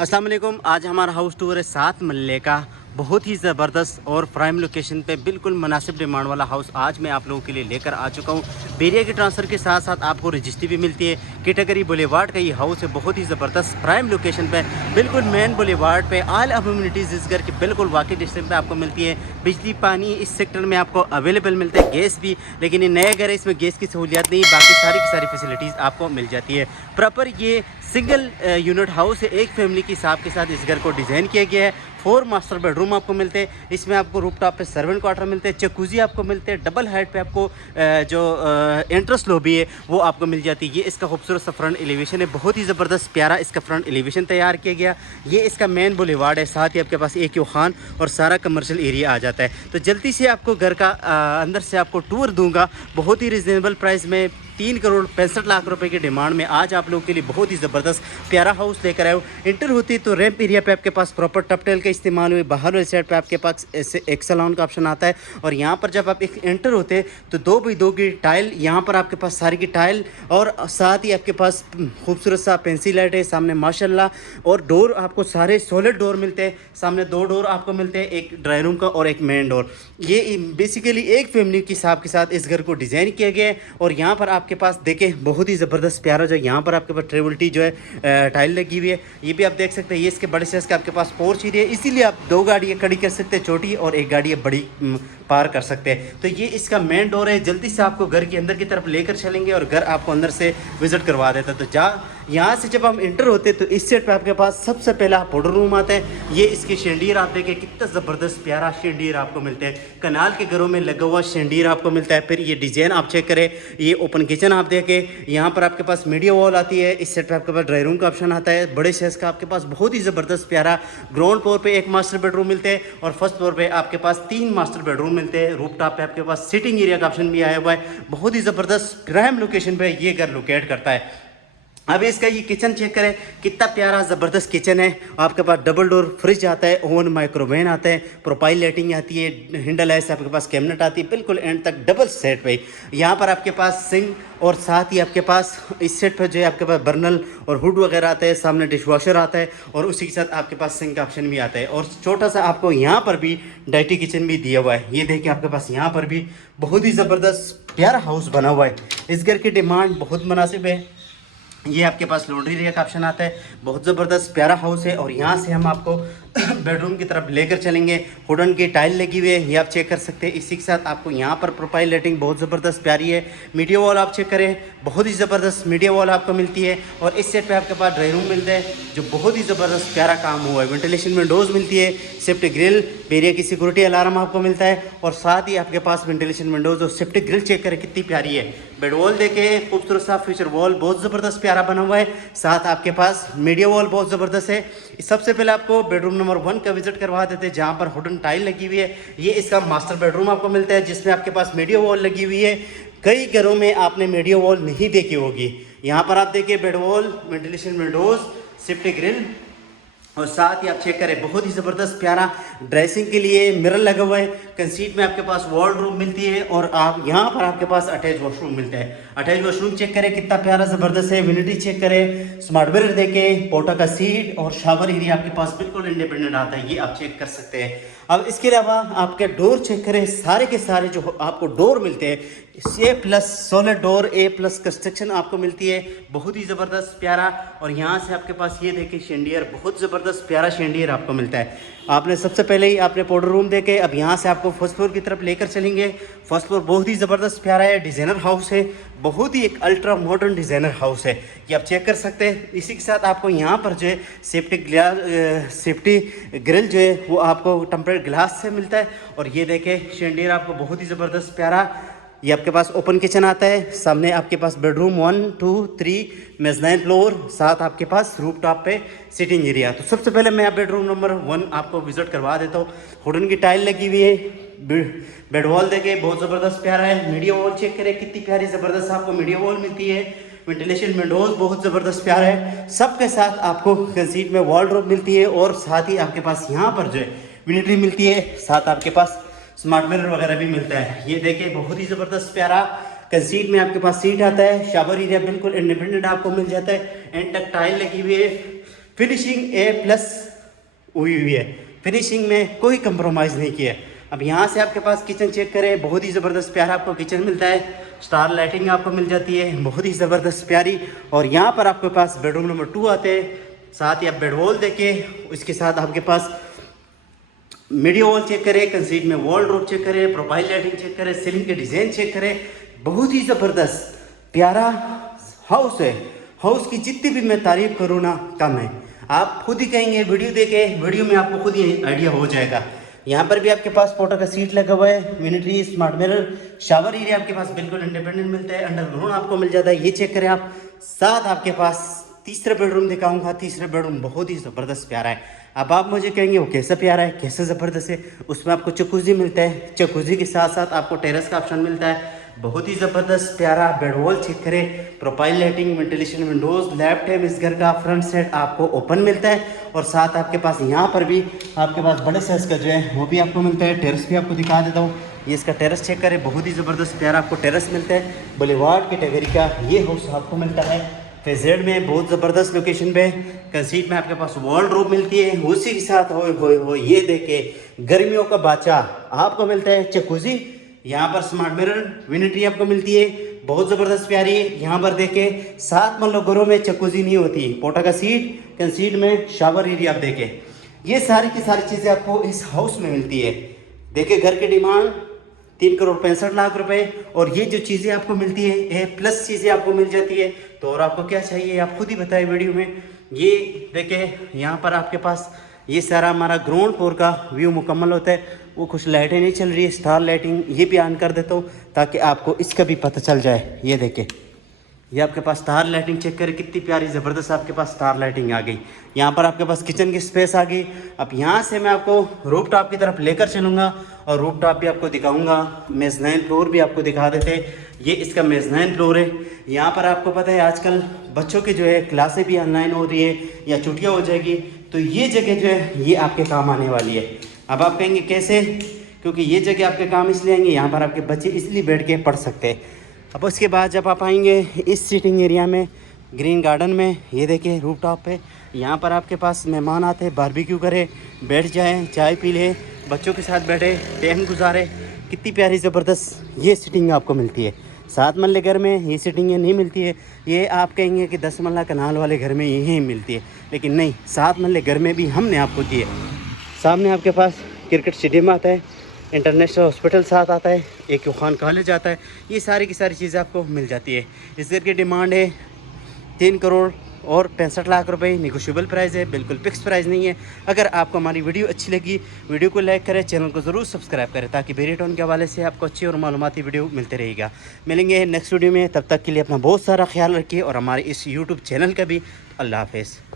अस्सलाम वालेकुम। आज हमारा हाउस टूर है 7 मरले का, बहुत ही ज़बरदस्त और प्राइम लोकेशन पे बिल्कुल मुनासिब डिमांड वाला हाउस आज मैं आप लोगों के लिए लेकर आ चुका हूँ। बेरिया के ट्रांसफ़र के साथ साथ आपको रजिस्ट्री भी मिलती है। कैटेगरी बुलेवार्ड का ये हाउस है, बहुत ही ज़बरदस्त प्राइम लोकेशन पे, बिल्कुल मेन बुलेवार्ड पे, ऑल अम्यूनिटीज़ इस घर के बिल्कुल वाकई डिस्टेंस पे आपको मिलती है। बिजली पानी इस सेक्टर में आपको अवेलेबल मिलता है, गैस भी, लेकिन ये नया घर है, इसमें गैस की सहूलियत नहीं, बाकी सारी की सारी फैसिलिटीज़ आपको मिल जाती है। प्रॉपर ये सिंगल यूनिट हाउस है, एक फैमिली के हिसाब के साथ इस घर को डिज़ाइन किया गया है। 4 मास्टर बेडरूम आपको मिलते हैं, इसमें आपको रूफ टॉप पे सर्वेंट क्वार्टर मिलते हैं, जकूज़ी आपको मिलते हैं, डबल हाइट पे आपको जो एंट्रेंस लॉबी है वो आपको मिल जाती है। ये इसका खूबसूरत सा फ्रंट एलिवेशन है, बहुत ही ज़बरदस्त प्यारा इसका फ्रंट एलिवेशन तैयार किया गया। ये इसका मेन बुलेवार्ड है, साथ ही आपके पास AQ खान और सारा कमर्शियल एरिया आ जाता है। तो जल्दी से आपको घर का अंदर से आपको टूर दूंगा, बहुत ही रिजनेबल प्राइस में। 3,65,00,000 रुपए की डिमांड में आज आप लोगों के लिए बहुत ही ज़बरदस्त प्यारा हाउस लेकर आए हो। इंटर होती तो रैंप एरिया पे आपके पास प्रॉपर टपटेल का इस्तेमाल हुए, बाहर वाली साइड पे आपके पास ऐसे एक्सलॉन का ऑप्शन आता है। और यहाँ पर जब आप एंटर होते तो 2x2 की टाइल, यहाँ पर आपके पास सारी की टाइल, और साथ ही आपके पास खूबसूरत सा पेंसिल लाइट है सामने माशाल्लाह। और डोर आपको सारे सॉलिड डोर मिलते हैं, सामने 2 डोर आपको मिलते हैं, एक ड्राइंग रूम का और एक मेन डोर। ये बेसिकली एक फैमिली के हिसाब के साथ इस घर को डिज़ाइन किया गया है। और यहाँ पर आपके पास देखें बहुत ही ज़बरदस्त प्यारा जो यहाँ पर आपके पास ट्रेवल टी जो है टाइल लगी हुई है, ये भी आप देख सकते हैं। ये इसके बड़े साइज़ का आपके पास पोर्च एरिया है, इसीलिए आप 2 गाड़ियाँ खड़ी कर सकते हैं छोटी, और एक गाड़ी बड़ी पार कर सकते हैं। तो ये इसका मेन डोर है। जल्दी से आपको घर के अंदर की तरफ लेकर चलेंगे और घर आपको अंदर से विजिट करवा देता है। तो यहाँ से जब हम इंटर होते तो इस साइड पे आपके पास सबसे पहला पाउडर रूम आता है। ये इसके शेंडियर आप देखें, कितना ज़बरदस्त प्यारा शेंडियर आपको मिलते हैं, कनाल के घरों में लगा हुआ शेंडियर आपको मिलता है। फिर ये डिज़ाइन आप चेक करें, ये ओपन किचन आप देखें, यहाँ पर आपके पास मीडिया वॉल आती है, इस साइड पे आपके पास ड्राइंग रूम का ऑप्शन आता है, बड़े साइज का आपके पास बहुत ही ज़बरदस्त प्यारा। ग्राउंड फ्लोर पे 1 मास्टर बेडरूम मिलते हैं और फर्स्ट फ्लोर पे आपके पास 3 मास्टर बेडरूम मिलते हैं। रूफ टॉप पे आपके पास सिटिंग एरिया का ऑप्शन भी आया हुआ है। बहुत ही ज़बरदस्त प्राइम लोकेशन पे ये घर लोकेट करता है। अब इसका ये किचन चेक करें, कितना प्यारा ज़बरदस्त किचन है। आपके पास डबल डोर फ्रिज आता है, ओवन माइक्रोवेव आता है, प्रोपाइल लाइटिंग आती है, हैंडल है, आपके पास कैबिनेट आती है, बिल्कुल एंड तक डबल सेट पे। यहाँ पर आपके पास सिंक, और साथ ही आपके पास इस सेट पर जो है आपके पास बर्नल और हुड वगैरह आता है, सामने डिश वॉशर आता है, और उसी के साथ आपके पास सिंक का ऑप्शन भी आता है। और छोटा सा आपको यहाँ पर भी डाइटी किचन भी दिया हुआ है। ये देखिए आपके पास यहाँ पर भी बहुत ही ज़बरदस्त प्यारा हाउस बना हुआ है। इस घर की डिमांड बहुत मुनासिब है। ये आपके पास लॉन्ड्री एरिया का ऑप्शन आता है, बहुत ज़बरदस्त प्यारा हाउस है। और यहाँ से हम आपको बेडरूम की तरफ लेकर चलेंगे। वुडन की टाइल लगी हुई है, ये आप चेक कर सकते हैं। इसी के साथ आपको यहाँ पर प्रोफाइल लाइटिंग बहुत ज़बरदस्त प्यारी है। मीडिया वॉल आप चेक करें, बहुत ही ज़बरदस्त मीडिया वॉल आपको मिलती है। और इस सेट पे आपके पास ड्राइंग रूम मिलता है जो बहुत ही ज़बरदस्त प्यारा काम हुआ है। वेंटिलेशन विंडोज़ मिलती है, सेफ्टी ग्रिल, बेरिया की सिक्योरिटी अलार्म आपको मिलता है, और साथ ही आपके पास वेंटिलेशन विंडोज़ और सेफ्टी ग्रिल चेक करें कितनी प्यारी है। बेड वॉल देखे, खूबसूरत सा फ्यूचर वॉल बहुत ज़बरदस्त प्यारा बना हुआ है। साथ आपके पास मीडिया वॉल बहुत ज़बरदस्त है। सबसे पहले आपको बेडरूम नंबर 1 का विजिट करवा देते हैं, जहाँ पर वुडन टाइल लगी हुई है। ये इसका मास्टर बेडरूम आपको मिलता है, जिसमें आपके पास मीडिया वॉल लगी हुई है। कई घरों में आपने मीडिया वॉल नहीं देखी होगी। यहाँ पर आप देखिए bed wall, ventilation Windows, safety grill, और साथ ही आप चेक करें बहुत ही ज़बरदस्त प्यारा ड्रेसिंग के लिए मिरर लगा हुआ है। कंसीट में आपके पास वार्डरोब मिलती है, और आप यहाँ पर आपके पास अटैच वॉशरूम मिलता है। अटैच वॉशरूम चेक करें कितना प्यारा ज़बरदस्त है। विनिटी चेक करें, स्मार्ट मिरर देखें, पोटा का सीट और शावर एरिया आपके पास बिल्कुल इंडिपेंडेंट आता है, ये आप चेक कर सकते हैं। अब इसके अलावा आपके डोर चेक करें, सारे के सारे जो आपको डोर मिलते हैं A+ solid door, A+ construction आपको मिलती है, बहुत ही ज़बरदस्त प्यारा। और यहाँ से आपके पास ये देखिए शेंडियर, बहुत ज़बरदस्त प्यारा शेंडियर आपको मिलता है। आपने सबसे पहले ही आपने पाउडर रूम देखे, अब यहाँ से आपको फर्स्ट फ्लोर की तरफ लेकर चलेंगे। फर्स्ट फ्लोर बहुत ही ज़बरदस्त प्यारा है, डिज़ाइनर हाउस है, बहुत ही एक अल्ट्रा मॉडर्न डिज़ाइनर हाउस है, ये आप चेक कर सकते हैं। इसी के साथ आपको यहाँ पर जो है सेफ्टी ग्रिल जो है वो आपको टेम्परेट ग्लास से मिलता है। और ये देखें शेंडियर आपको बहुत ही ज़बरदस्त प्यारा। ये आपके पास ओपन किचन आता है, सामने आपके पास बेडरूम 1, 2, 3, मेज़नाइन फ्लोर, साथ आपके पास रूफ टॉप पे सिटिंग एरिया। तो सबसे पहले मैं बेडरूम नंबर 1 आपको विजिट करवा देता हूँ। वुडन की टाइल लगी हुई है, बेड वॉल देखे बहुत ज़बरदस्त प्यारा है। मीडिया वॉल चेक करें कितनी प्यारी ज़बरदस्त आपको मीडिया वॉल मिलती है। वेंटिलेशन विंडोज़ बहुत ज़बरदस्त प्यारा है। सबके साथ आपको कंसीट में वार्डरोब मिलती है, और साथ ही आपके पास यहाँ पर जो है विनिटी मिलती है, साथ आपके पास स्मार्ट मिरर वगैरह भी मिलता है। ये देखिए बहुत ही ज़बरदस्त प्यारा कंसीट में आपके पास सीट आता है, शावर एरिया बिल्कुल इंडिपेंडेंट आपको मिल जाता है, एंड तक टाइल लगी हुई है। फिनिशिंग A+ हुई हुई है, फिनिशिंग में कोई कंप्रोमाइज़ नहीं किया है। अब यहाँ से आपके पास किचन चेक करें, बहुत ही ज़बरदस्त प्यारा आपको किचन मिलता है, स्टार लाइटिंग आपको मिल जाती है, बहुत ही ज़बरदस्त प्यारी। और यहाँ पर आपके पास बेडरूम नंबर 2 आते हैं, साथ ही आप बेड वॉल देखें, उसके साथ आपके पास मीडिया वॉल चेक करें, कंसीड में वॉल ड्रॉप चेक करें, प्रोफाइल लाइटिंग चेक करें, सीलिंग के डिज़ाइन चेक करें। बहुत ही ज़बरदस्त प्यारा हाउस है। हाउस की जितनी भी मैं तारीफ़ करूँ ना कम है। आप खुद ही कहेंगे, वीडियो देखे, वीडियो में आपको खुद ही आइडिया हो जाएगा। यहाँ पर भी आपके पास फोटो का सीट लगा हुआ है, Vinati smart mirror, shower area आपके पास बिल्कुल इंडिपेंडेंट मिलता है, अंडरग्राउंड आपको मिल जाता है, ये चेक करें आप। साथ आपके पास तीसरा बेडरूम दिखाऊंगा, तीसरा बेडरूम बहुत ही ज़बरदस्त प्यारा है। अब आप मुझे कहेंगे वो कैसा प्यारा है, कैसे ज़बरदस्त है। उसमें आपको जकूज़ी मिलता है, जकूज़ी के साथ साथ आपको टेरेस का ऑप्शन मिलता है। बहुत ही ज़बरदस्त प्यारा बेड वॉल चेक करें, profile lighting, ventilation Windows, lab tab, इस घर का फ्रंट सेट आपको ओपन मिलता है। और साथ आपके पास यहाँ पर भी आपके पास बड़े साइज़ का जो है वो भी आपको मिलता है। टेरेस भी आपको दिखा देता हूँ, ये इसका टेरेस चेक करें, बहुत ही ज़बरदस्त प्यारा आपको टेरेस मिलता है। बुलेवार्ड कैटेगरी का ये हाउस आपको मिलता है, फेजेड में बहुत ज़बरदस्त लोकेशन पे। कंसीट में आपके पास वॉल ड्रॉप मिलती है, उसी के साथ हो ये देखे गर्मियों का बादशाह आपको मिलता है जकूज़ी। यहाँ पर स्मार्ट मिरर विनिटी आपको मिलती है, बहुत ज़बरदस्त प्यारी है। यहाँ पर देखे 7 मतलब घरों में जकूज़ी नहीं होती, पोटा का सीट, कंसीट में शावर एरिया आप देखे, ये सारी की सारी चीज़ें आपको इस हाउस में मिलती है। देखे घर की डिमांड 3,65,00,000 रुपए, और ये जो चीज़ें आपको मिलती है A+ चीज़ें आपको मिल जाती है। तो और आपको क्या चाहिए आप खुद ही बताएं वीडियो में। ये देखें यहाँ पर आपके पास ये सारा हमारा ग्राउंड फ्लोर का व्यू मुकम्मल होता है। वो कुछ लाइटें नहीं चल रही है, स्टार लाइटिंग ये भी ऑन कर देता हूँ ताकि आपको इसका भी पता चल जाए। ये देखें, ये आपके पास स्टार लाइटिंग चेक करें, कितनी प्यारी ज़बरदस्त आपके पास स्टार लाइटिंग आ गई। यहाँ पर आपके पास किचन की स्पेस आ गई। अब यहाँ से मैं आपको रूफ टॉप की तरफ लेकर चलूँगा और रूफ टॉप भी आपको दिखाऊँगा, मेज़नाइन फ्लोर भी आपको दिखा देते। ये इसका मेज़नाइन फ्लोर है। यहाँ पर आपको पता है आजकल बच्चों की जो है क्लासें भी ऑनलाइन हो रही है या छुट्टियाँ हो जाएगी, तो ये जगह जो है ये आपके काम आने वाली है। अब आप कहेंगे कैसे, क्योंकि ये जगह आपके काम इसलिए आएंगे, यहाँ पर आपके बच्चे इसलिए बैठ के पढ़ सकते हैं। अब उसके बाद जब आप आएंगे इस सीटिंग एरिया में, ग्रीन गार्डन में, ये देखिए रूफ टॉप पे, यहाँ पर आपके पास मेहमान आते हैं, बारबेक्यू करें, बैठ जाएं, चाय पी ले, बच्चों के साथ बैठे, टाइम गुजारे। कितनी प्यारी ज़बरदस्त ये सीटिंग आपको मिलती है। 7 मरले घर में ये सीटिंग नहीं मिलती है। ये आप कहेंगे कि 10 मरला कनाल वाले घर में यही मिलती है, लेकिन नहीं, 7 मरले घर में भी हमने आपको दिए। सामने आपके पास क्रिकेट स्टेडियम आता है, इंटरनेशनल हॉस्पिटल साथ आता है, एक खान कॉलेज आता है, ये सारी की सारी चीज़ें आपको मिल जाती है। इस घर की डिमांड है 3,65,00,000 रुपए, निगोशियबल प्राइस है, बिल्कुल फिक्स प्राइस नहीं है। अगर आपको हमारी वीडियो अच्छी लगी, वीडियो को लाइक करें, चैनल को ज़रूर सब्सक्राइब करें ताकि बेरिया टाउन के हवाले से आपको अच्छी और मालूमाती वीडियो मिलते रहेगा। मिलेंगे नेक्स्ट वीडियो में, तब तक के लिए अपना बहुत सारा ख्याल रखिए और हमारे इस यूट्यूब चैनल का भी। अल्लाह हाफ़िज़।